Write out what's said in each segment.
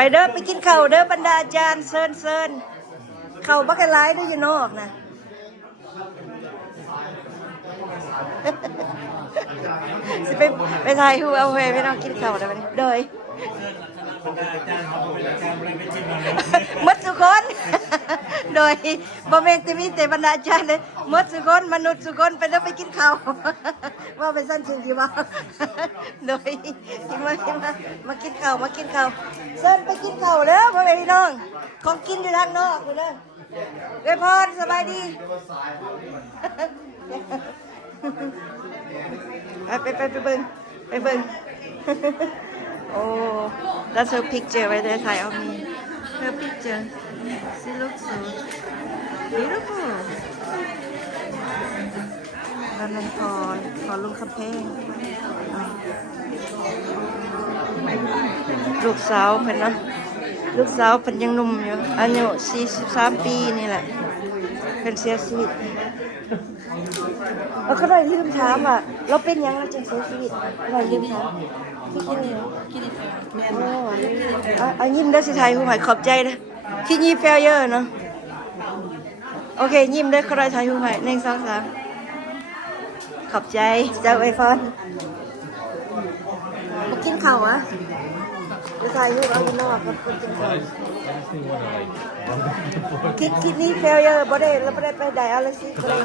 ไปเด้อไปกินข้าวเด้อบรรดาอาจารย์เซินข้าวบักไลายได้อยู่นอกนะสิไปถ่ายรูปเอาไว้ไม่ต้องกินข้าวแล้วมันโดยมดสุคนโดยบ่แม่นจะมีแต่บรรดาอาจารย์เลยมดสุคนมนุษย์สุคนไปแล้วไปกินข้าวว่าไปสั้นจริงกี่ว่าโดยมากินข้าวเซินไปกินข้าวแล้วพ่อแม่พี่น้องของกินอยู่ทางนอกอยู่เด้อเอ้ยพรสบายดีไปเบิ่งโอ้ that's her picture right there ถ่ายเอามี her picture she looks so beautiful นันพรลุงคำเพงลูกสาวเพิ่นเนาะลูกสาวเพิ่นยังหนุ่มอยู่อายุ43 ปีนี่แหละเพิ่นเสียชีวิตเขาได้ลืมถามว่าเราเป็นยังเราจึงเสียชีวิตเราลืมถามที่กินนี่แม่อันยิ้มได้สิไทยผู้หมายขอบใจนะที่ยิ้มเฟลเยอร์เนาะโอเคยิ้มได้เขาได้ไทยผู้หมาย1 2 3ขอบใจเจ้าไอฟอนมากินข้าวอ่ะจะถ่ายรูปเอาอยู่นอกกับคนกินข้าวคิดนี่เฟลเยอร์บ่ได้แล้วบ่ได้ไปได้อะไรสิก็เลย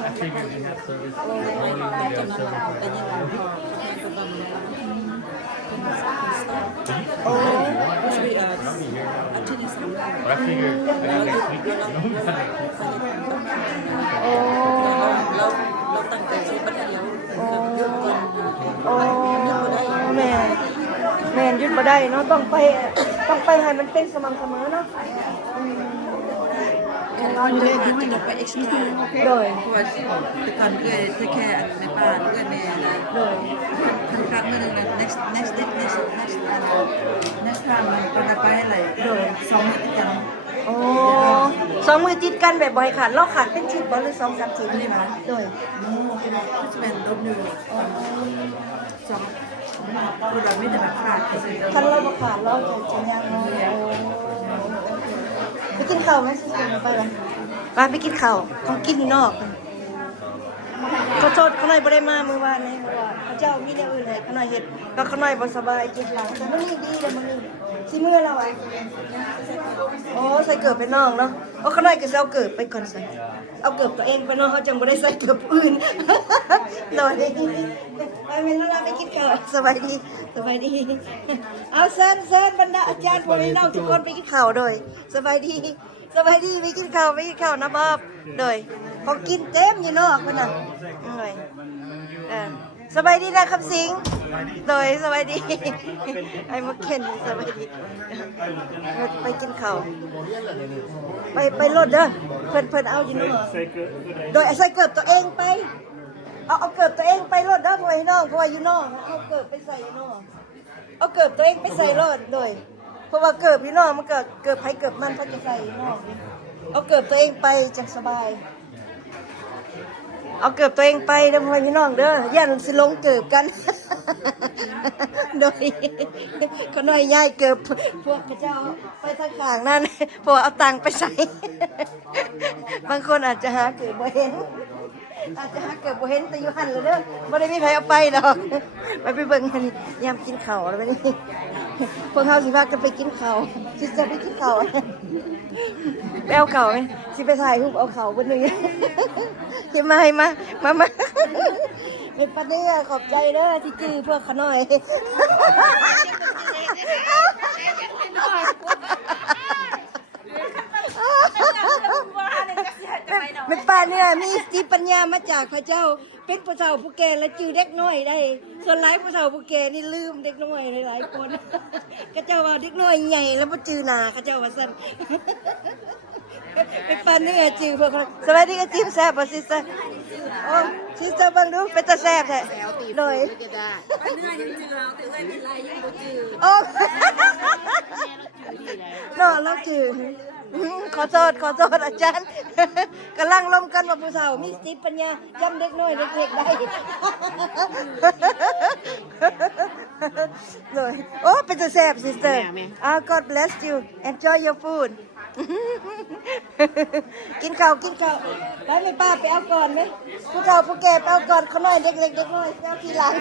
โอ้ I figured next week, you know. โอ้เราตั้งใจซื้อบัตรเดียวโอ้แม่นหยุดบ่ได้เนาะต้องไปให้มันเป็นสม่ำเสมอเนาะเราอยู่เลยคือเราไปเอ็กซ์ตร้า โดย เพราะว่าแต่ก่อนเอื้อยแค่ในบ้านเอื้อยแม่นะ โดย ครั้งนึงนะ next time เราไปอะไร2 มื้อติดกัน โอ้2 มือติดกันแบบบ่ให้ขาดเราขาดเป็นชิ้นบ่หรือ2 3ชิ้นนี่มาโดย จะเป็นลบหนึ่ง2คือเราไม่ได้แบบขาด คันเราบ่ขาดเราจะยังเนาะไปกินข้าวไหมสิไปบ่ไปกินข้าวของกินนอกขอโทษเขาหน่อยบ่ได้มามื้อวานนี้เพราะว่าเขาเจ้ามีแนวอื่นให้เขาหน่อยเฮ็ดก็เขาหน่อยบ่สบายเจ็บหลังแต่มื้อนี้ดีแล้วมื้อนี้สิมื้อแล้วอ่ะโอ้ใส่เกิบไปน้องเนาะโอ้เขาหน่อยก็สิเอาเกิบไปก่อนสิเอาเกิบตัวเองไปเนาะเขาจังบ่ได้ใส่เกิบอื่นโดยไปแม่นแล้วไปกินข้าวสบายดีเอาเซินบรรดาอาจารย์พวกพี่น้องทุกคนไปกินข้าวโดยสบายดีไปกินข้าวนะบอบโดยของกินเต็มอยู่นอกมันน่ะโดยสบายดีนะครับสิงโดยสบายดีไอ้มาเข็นสบายดีไปกินข้าวไปรถเด้อเพิ่นเอาอยู่นอกโดยใส่เกิบตัวเองไปเอาเกิบตัวเองไปรถเด้อพ่อพี่น้องเพราะว่าอยู่นอกเอาเกิบไปใส่อยู่นอกเอาเกิบตัวเองไปใส่รถโดยเพราะว่าเกิบพี่น้องมันเกิบไผเกิบมันเขาจะใส่นอกเอาเกิบตัวเองไปจังสบายเอาเกิบตัวเองไปเด้อพ่อพี่น้องเด้อย่านสิลงเกิบกันโดยเขาน้อยย้ายเกิบพวกพระเจ้าไปทางข้างนั่นเพราะเอาตังค์ไปใส่บางคนอาจจะหาเกิบบ่เห็นแต่อยู่หันเลยเด้อบ่ได้มีใครเอาไปดอกไปเบิ่งกันยามกินข้าวแล้วบัดนี้พวกเฮาสิพากันไปกินข้าวสิจะไปกินข้าวไปเอาข้าวมั้ยสิไปถ่ายรูปเอาข้าวเบิ่งนึงสิมาเป็นปะเนี่ยขอบใจเด้อที่จื้อพวกขน้อยเป็นป่าเนี่ยมีสติปัญญามาจากพระเจ้าเป็นผู้เฒ่าผู้แก่และจื้อเด็กน้อยได้ส่วนหลายผู้เฒ่าผู้แก่นี่ลืมเด็กน้อยหลายคนก็เจ้าว่าเด็กน้อยใหญ่แล้วบ่จื้อหน้าเขาเจ้าว่าซั่นเป็นป่าเนี่ยจื้อพวกสวัสดีก็จิ้มแซ่บบ่ซิสเตอร์โอ้ซิสเตอร์เบิ่งดูเป็นตาแซ่บแท้โดยป้าเนื้อยังจืดเอาแต่เอื้อยเป็นไรยังบ่จืด โอ้เนาะเราจื้อ ขอโทษอาจารย์ กำลังล้มกันว่าผู้สาวมีสติปัญญาจำเด็กน้อยเด็กๆได้ เลยโอ้เป็นจะแซ่บ sister God bless you enjoy your food กินข้าวไปไหมป้าไปเอาก่อนไหมผู้เฒ่าผู้แก่ไปเอาก่อนเขาน้อยเด็กเล็กเด็กน้อยไปเอาทีหลัง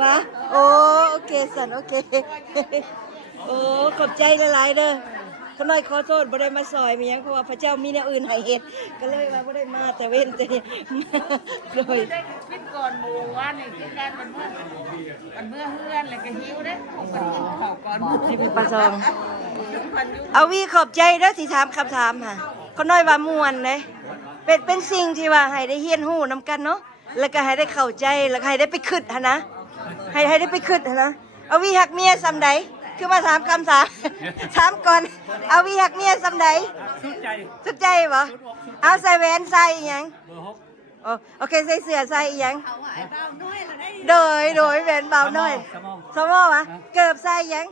วะโอ้โอเคสันโอเค โอ้ขอบใจหลายๆเด้อเขาน้อยขอโทษบ่ได้มาซอยมีหยังเพราะว่าพระเจ้ามีแนวอื่นให้เฮ็ดก็เลยว่าบ่ได้มาแต่เว้นแต่นี่ โดย คิดก่อนหมู่ว่านี่คิดกันมันเมื่อเฮือนแล้วก็หิวเด้มันกินข้าวก่อนหมู่ ที่เป็นปลาซองเอาวีขอบใจเด้อสิถามคำถามค่ะเขาน้อยว่าม่วนเลยเป็นสิ่งที่ว่าให้ได้เฮียนฮู้นํกันเนาะแล้วก็ให้ได้เข้าใจแล้วก็ให้ได้ไปคิดหั่นนะให้ได้ไปคิดหั่นนะเอาวีฮักเมียซำใดคือมาถามคำถาม ถามก่อนเอาวีฮักเมียซำใดสุดใจบ่เอาใส่แหวนใส่อีหยังโอเคใส่เสื้อใส่อีหยังโดยแหวนเบาน้อยสมอวะเกือบใส่อีหยัง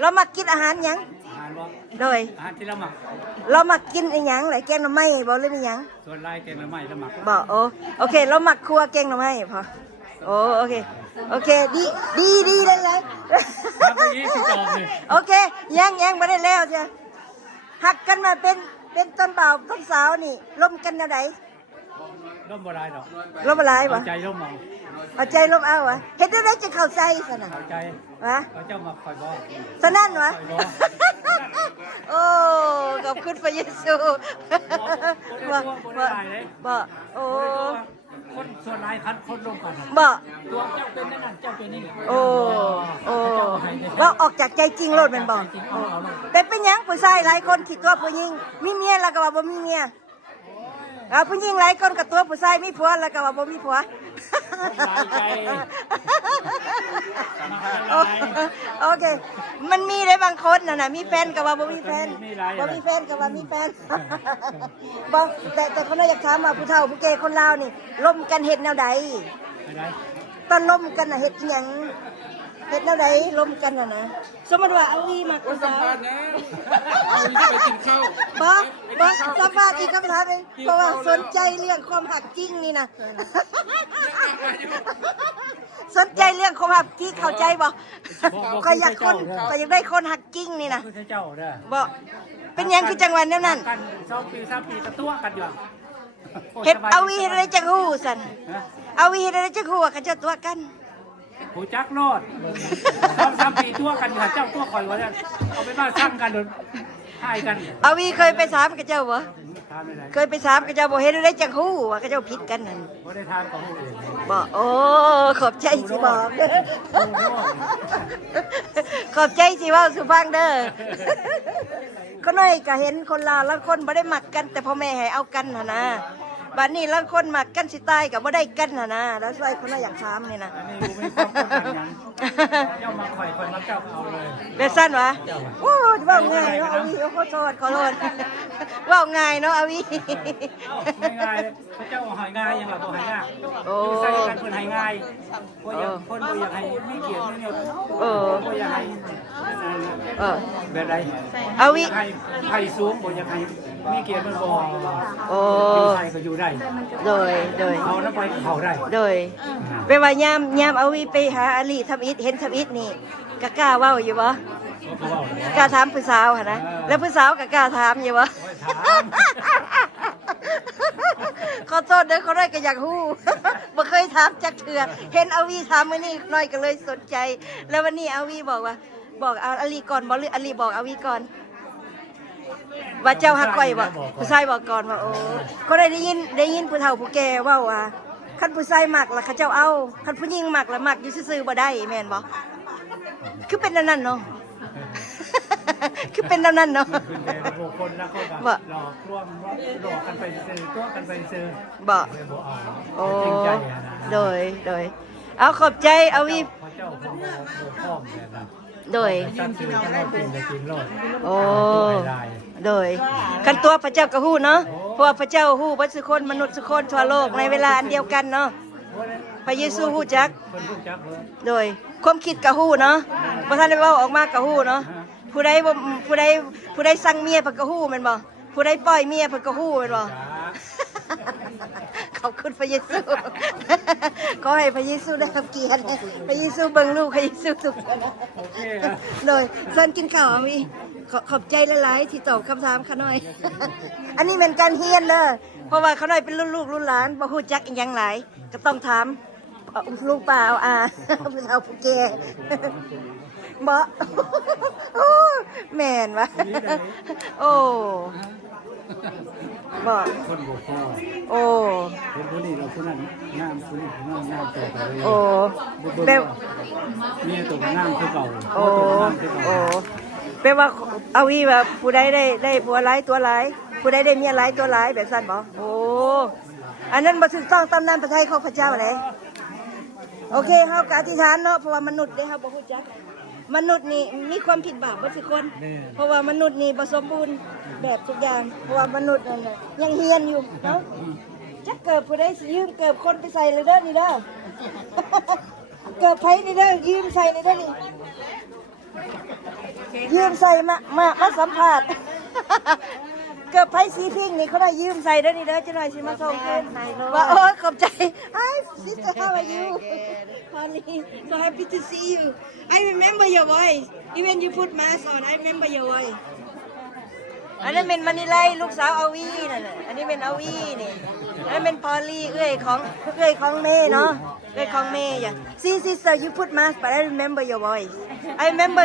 เรามากินอาหารหยังโดยอาหารที่เราหมัก เรามากินอีหยังไหลแกงหน่อไม้บ่หรืออีหยัง ส่วนลายแกงละไม้เราหมัก บ่โอเคเรามักครัวแกงหน่อไม้พอโอเคดีได้เลย ครับเมื่อกี้สิจอบเลย โอเคยังไม่ได้แล้วจ้ะหักกันมาเป็นต้นเบาต้นสาวนี่ล้มกันแนวไหน ร่มบ่ได้ดอก ล้มอะไร เอา วะ ใจร่มเอา เอาใจล้มเอาวะเห็นได้จะเข้าใจสนะ เอาใจ วะ เอาเจ้ามาคอยบอก สนั่นวะโอ้ขอบคุณพระเยซูบ่โอ้ คนส่วนลายคันคนลงกัน บ่ ตัวเจ้าเป็นนั่นน่ะเจ้าเป็นนี่ โอ้ว่าออกจากใจจริงโลดแมันบอกแต่เป็นหยังผู้ชายหลายคนคิดตัวผู้หญิงมีเมียแล้วก็ว่าบ่มีเมียผู้หญิงหลายคนกับตัวผู้ชายมีผัวแล้วก็ว่าบ่มีผัวโอเคมันมีได้บางคนน่ะมีแฟนก็ว่าบ่มีแฟนบ่มีแฟนก็ว่ามีแฟนบอกแต่คนน่ะอยากถามว่าผู้เฒ่าผู้แก่คนลาวนี่ล่มกันเฮ็ดแนวใดตอนล่มกันน่ะเฮ็ดอีหยังเฮ็ดแนวใดล่มกันน่ะนะสมมติว่าเอาวีมาผู้สาวเอาวีไปกินข้าว บ่สัมภาษณ์อีกคำถามนึงเพราะว่าสนใจเรื่องความหักจริงนี่นะสนใจเรื่องความหักจริงเข้าใจบ่ก็อยากได้คนหักจริงนี่นะ คือเจ้าเด้อ บ่เป็นหยังคือจังหวัดแนวนั้น กัน2 ปี 3 ปีตะตัวกันอยู่ เฮ็ดเอาวีเฮ็ดอะไรจังฮู้ซั่นเอาวีเฮ็ดอะไรจังฮู้ว่าเขาเจ้าตัวกัน หูจักโลด2-3 ปีตัวกันอยู่เจ้าตัวคอยว่าเอาไปบ้านสร้างกันโดนให้กัน เอาวีเคยไปถามกับเจ้าบ่ ทานไม่ได้ เคยไปถามกับเจ้าบ่เฮ็ดอะไรจังฮู้ว่าเขาเจ้าผิดกันนั่น บ่ได้ทานของผู้อื่น บ่โอ้ขอบใจสิบอกขอบใจสิเว้าสุฟังเด้อก็น้อยก็เห็นคนลาวแล้วคนบ่ได้มักกันแต่พ่อแม่ให้เอากันหั่นนะบัดนี้ลางคนมักกันสิตายก็บ่ได้กันหั่นนะแล้วใส่คนน่ะอยากถามนี่นะ อันนี้กูไม่ความกดดันหยังเจ้ามาคอยมาเจ้าเอาเลย เป็นสั้นวะโอ้เว้าง่ายเนาะเอาวีขอโทษเว้าง่ายเนาะเอาวี ไม่ง่ายพระเจ้าหายง่ายยังหลับหายง่ายคือใส่กันคนหายง่ายคนอยากให้ไม่เกียรติไม่เนียวคนอยากให้แบบไร เอาวี ให้ไผ่สูงคนอยากให้ไม่เกียรติมันบ่ อยู่ ไทยก็อยู่ได้ โดย เขาน้ำไปเขาได้ โดยเป็นว่ายามเอาวีไปหาอาลีทำอิฐเห็นทำอิฐนี่กล้าเว้าอยู่บ่กล้าถามผู้สาวหั่นนะแล้วผู้สาวก็กล้าถามอยู่บ่ขอโทษเด้อเขาได้ก็อยากฮู้ บ่เคยถามจักเทื่อเห็นเอาวีถามมื้อนี้น้อยก็เลยสนใจ แล้ววันนี้เอาวีบอกว่าบอกเอาอาลีก่อนบ่หรืออาลีบอกเอาวีก่อนว่าเจ้าฮักก้อยบ่ผู้ชายบอกก่อนว่าโอ้ก็ได้ยินผู้เฒ่าผู้แก่เว้าว่าคันผู้ชายมักแล้วเขาเจ้าเอาคันผู้หญิงมักแล้วมักอยู่ซื่อๆบ่ได้แม่นบ่คือเป็นนั่นเนาะ คือเป็นนั่นเนาะ คือแต่บุคคลแล้วก็แบบหลอกลวงหลอกกันไปซื้อตัวกันไปซื้อ บ่โอ้โดยเอาขอบใจเอาวี พระเจ้าคงพร้อมแบบนั้น โดย ตั้งชื่อให้เรากินจะกินโลด โอ้โดยคันตัวพระเจ้าก็ฮู้เนาะเพราะว่าพระเจ้าฮู้บ่ทุกคนมนุษย์ทุกคนทั่วโลกในเวลาอันเดียวกันเนาะพระเยซูฮู้จัก คนรู้จักเลย โดยความคิดก็ฮู้เนาะบ่ทันได้เว้าออกมาก็ฮู้เนาะ ผู้ใดบ่ผู้ใดสั่งเมียเพิ่นก็ฮู้แม่นบ่ผู้ใดปล่อยเมียเพิ่นก็ฮู้แม่นบ่ ขอบคุณพระเยซู ขอให้พระเยซูได้รับเกียรติพระเยซูเบิ่งลูกพระเยซูทุกคน โอเคครับ เลยเชิญกินข้าวมีขอบใจหลายๆที่ตอบคำถามข้าน้อย อันนี้เป็นการเฮียนเด้อเพราะว่าข้าน้อยเป็นรุ่นลูกรุ่นหลานบ่ฮู้จักอีหยังหลายก็ต้องถามลูกป้าเอาอา ผู้เฒ่าผู้แก่ บ่ แม่นวะ โอ้บ่ คนบ่พอ โอ้ เป็นผู้นี้เราผู้นั้นงามผู้นี้งามต่อไปเลย โอ้ แบ แบบ บ นี่ตัวงามคือเก่า โอ้ ตัวงามคือเก่า โอ้แปลว่าเอาอีว่าผู้ใดได้ผัวหลายตัวหลายผู้ใดได้เมียหลายตัวหลายแบบสั้นบ่โอ้อันนั้นบ่ถูกต้องตามนั้นพระทัยของพระเจ้าเลยโอเคเฮาก็อธิษฐานเนาะเพราะว่ามนุษย์ได้เฮาบ่ฮู้จักมนุษย์นี่มีความผิดบาปบ่ทุกคน เพราะว่ามนุษย์นี่บ่สมบูรณ์แบบทุกอย่างเพราะว่ามนุษย์นั่นน่ะยังเฮียนอยู่เนาะจักเกิดผู้ใดสิยืมเกิดคนไปใส่เลยเด้อนี่เด้อ เกิดไผนี่เด้อยืมใส่เลยเด้อนี่ยืมใส่มาสัมภาษณ์ เกิดไผสีพิงนี่เขาได้ยืมใส่เด้อนี่เด้อจะหน่อยสิมาส่งคืนว่าโอ้ขอบใจ Hi sister how are you honey so happy to see you I remember your voice even you put mask on I remember your voice อันนั้นเป็นมานิไลลูกสาวอาวีนั่นน่ะอันนี้เป็นอาวีนี่อันนั้นเป็นพอลลี่เอ้ยของเมย์เนาะเอ้ยของเมย์อย่าง See sister you put mask but I remember your voice I remember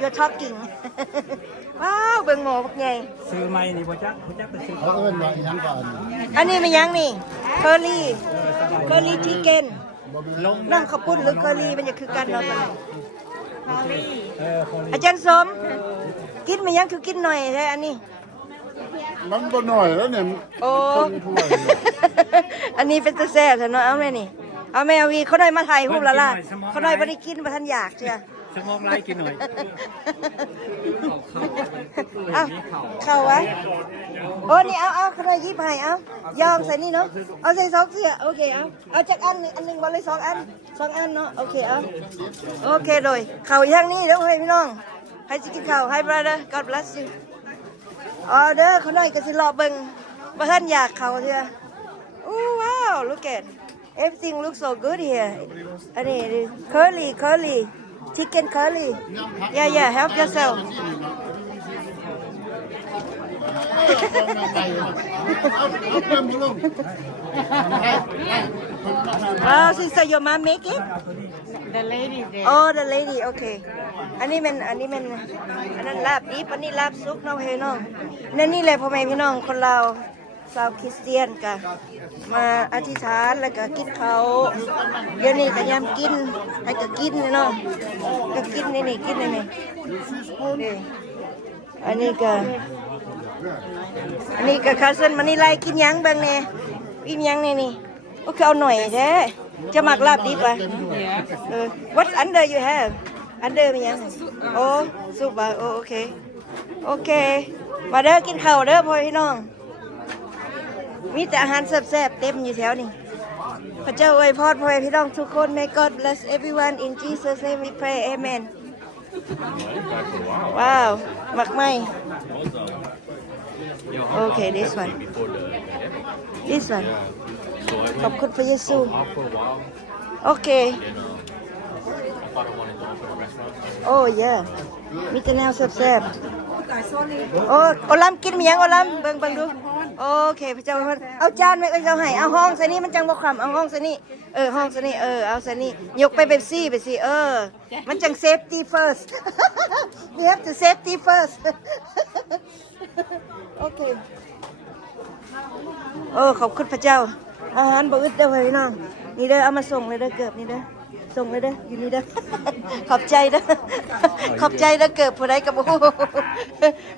you're talking ว้าวเบิ่งหมอบักใหญ่ ซื้อไม้นี่บ่จักเป็นซื้อ เขาเอิ้นว่าอีหยังก่อน อันนี้มันยังนี่เคอรี่ชิคเก้น ลง นั่งข้าวปุ้นหรือเคอรี่มันจะคือกันเนาะตอนนี้ คนนี้ อาจารย์สมกินมันยังคือกินหน่อยใช่อันนี้ มันบ่น้อยแล้วเนี่ย โอ้ คนถ้วย อันนี้เป็นตะแซ่บเนาะเอาแม่นี่เอาแม่เอาวีเขาได้มาถ่ายรูปแล้วล่ะเขาได้บ่ได้กินบ่ทันอยากเชีย สมองไล่กินหน่อย เอาเข้าวะโอ้นี่เอาเขาได้ยิบให้เอายอมใส่นี่เนาะเอาใส่สองเสื้อโอเคเอาจากอันหนึ่งบ่เลย2 อันเนาะโอเคเอาโอเคโดยเข้าอย่างนี้เด้อเฮ้ยพี่น้องให้สิกินข้าว Hi brother God bless you อ๋อเด้อเขาได้ก็สิรอเบิ่งบ่ทันอยากเข้าเทื่อโอ้ว้าว look at everything looks so good here อันนี้ curly chicken curly yeah help yourself เอาเพิ่มลง sister your mom make it The lady there oh the lady okay อันนี้มันอันนั้นลาบดิบอันนี้ลาบซุกเนาะเฮ้ยน้องนั่นนี่แหละพ่อแม่พี่น้องคนเราชาวคริสเตียนกะมาอธิษฐานแล้วก็กินเขาวเดี๋ยวนี้ก็ยามกินให้ก็กินเนาะก็กินนี่กินนี่นี่อันนี้ก็คาเซนมันนี่ไล่กินหยังเบิ่งแน่กินหยังนี่โอเคเอาหน่อยแท้จะมักลาบดิบอ่ะwhat under you have under มันยังโอ้ซุปอ่ะโอเคมาเด้อกินข้าวเด้อพ่อพี่น้องมีแต่อาหารแซ่บๆเต็มอยู่แถวนี้พระเจ้าอวยพรพ่อแม่พี่น้องทุกคน May God bless everyone in Jesus name we pray Amen ว้าวมักไหมโอเค this one ขอบคุณพระเยซูโอเคโอ้ยมีแต่แนวแซ่บๆโอ้ลำกินมีหยังโอลำเบิ่งดูโอเคพระเจ้าเอาจานไหมเอ้ยเอาให้เอาห้องใส่นี่มันจังบ่คำเอาห้องใส่นี่ห้องใส่นี่เอาใส่นี่ยกไปเบปซี่มันจัง safety first we have to safety first โอเคโอ้ขอบคุณพระเจ้าอาหารบ่อึดเด้อพี่น้องนี่เด้อเอามาส่งเลยเด้อเกือบนี่เด้อส่งเลยเด้ออยู่นี่เด้อ ขอบใจเด้อ ขอบใจเด้อเกือบผู้ใดกับบ่ฮู้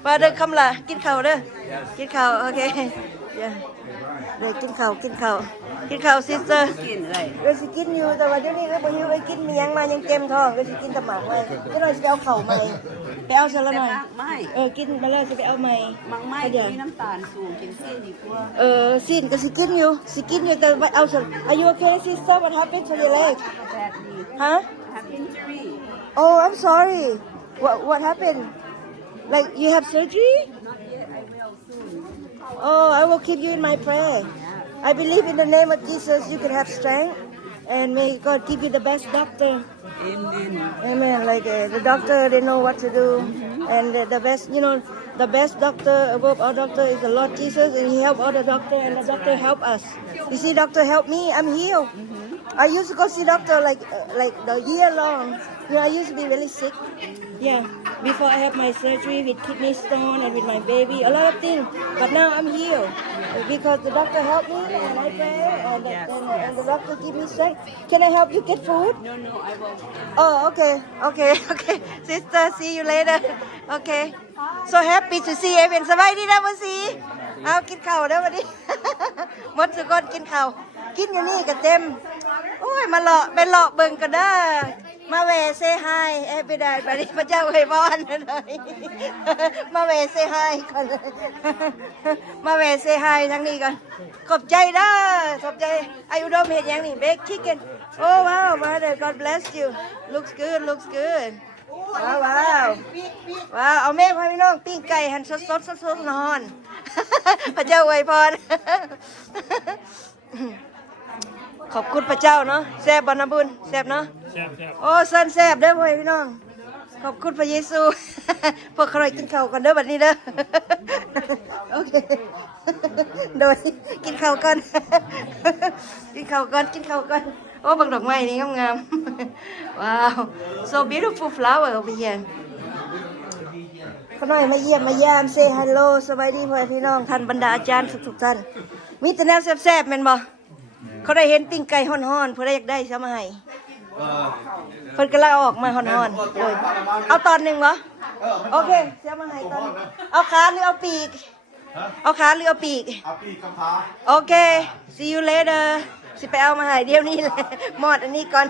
มาเด้อคำล่ะกินข้าวเด้อกินข้าวโอเคเด้อกินข้าวซิสเตอร์สิกินอยู่แต่ว่าเดี๋ยวนี้บ่หิวกินมีหยังมายังเต็มท้องก็สิกินแตะหมากไว้ก็เลยสิไปเอาข้าวใหม่ไปเอาซะละหน่อย ไม่ กินมาแล้วสิไปเอาใหม่ มังไม่มีน้ำตาลสูงกินเส้นดีกว่า ซีนก็สิกินอยู่แต่ว่าเอาซะ Are you okay sister what happened to your leg แบบนี้ huh have injury Oh I'm sorry What happened? Like you have surgery? Oh, I will keep you in my prayer. I believe in the name of Jesus you can have strength, and may God give you the best doctor. Amen. Like the doctor, they know what to do, and the best, the best doctor above all doctor is the Lord Jesus, and He help all the doctor, and the doctor help us. You see, doctor help me, I'm healed. I used to go see doctor like the year long. I used to be really sick. Yeah, before I had my surgery with kidney stone and with my baby, a lot of things. But now I'm healed because the doctor helped me and I pray and the doctor give me strength. Can I help you get food? No, I won't. Oh, okay. Sister, see you later. Okay. So happy to see everyone. สบายดีนะบ่สิเอากินข้าวเด้อบัดนี้ หมดสุกคนกินข้าวกินอยู่นี่ก็เต็มโอ้ยมาเลาะไปเลาะเบิ่งกันเด้อมาแวะเซฮายไปได้บัดนี้พระเจ้าอวยพรหน่อยมาแวะเซฮายก่อนมาแวะเซฮายทางนี้ก่อนขอบใจเด้อขอบใจอายุดมเฮ็ดหยังนี่เบคชิคเก้นโอ้ว้าว mother God bless you looks goodว้าวเอาแม่พ่อพี่น้องปิ้งไก่หั่นสดนอน พระเจ้าอวยพร ขอบคุณพระเจ้าเนาะแซ่บบรรณบุญแซ่บเนาะโอ้เส้นแซ่บเด้อพ่อพี่น้องขอบคุณพระเยซู พวกใครกินข้าวกันเด้อบัดนี้เด้อ โอเค โดยกินข้าวก่อน กินข้าวก่อนโอ้บักดอกไม้นี่งามๆ ว้าว so beautiful flower over here เขาหน่อยมาเยี่ยมมายามเซฮัลโหลสบายดีพ่อพี่น้องท่านบรรดาอาจารย์ทุกท่านมีแต่แนวแซ่บๆแม่นบ่เขาได้เห็นปิ้งไก่ฮ้อนๆเพิ่นอยากได้ซะมาให้เพิ่นก็เลยออกมาฮ้อนๆเลยเอาตอนหนึงบ่โอเคเสียมาให้ตอนเอาขาหรือเอาปีกเอาขาหรือเอาปีกเอาปีกกับขาโอเค see you later สิไปเอามาให้เดี๋ยวนี้เลยหมดอันนี้ก่อน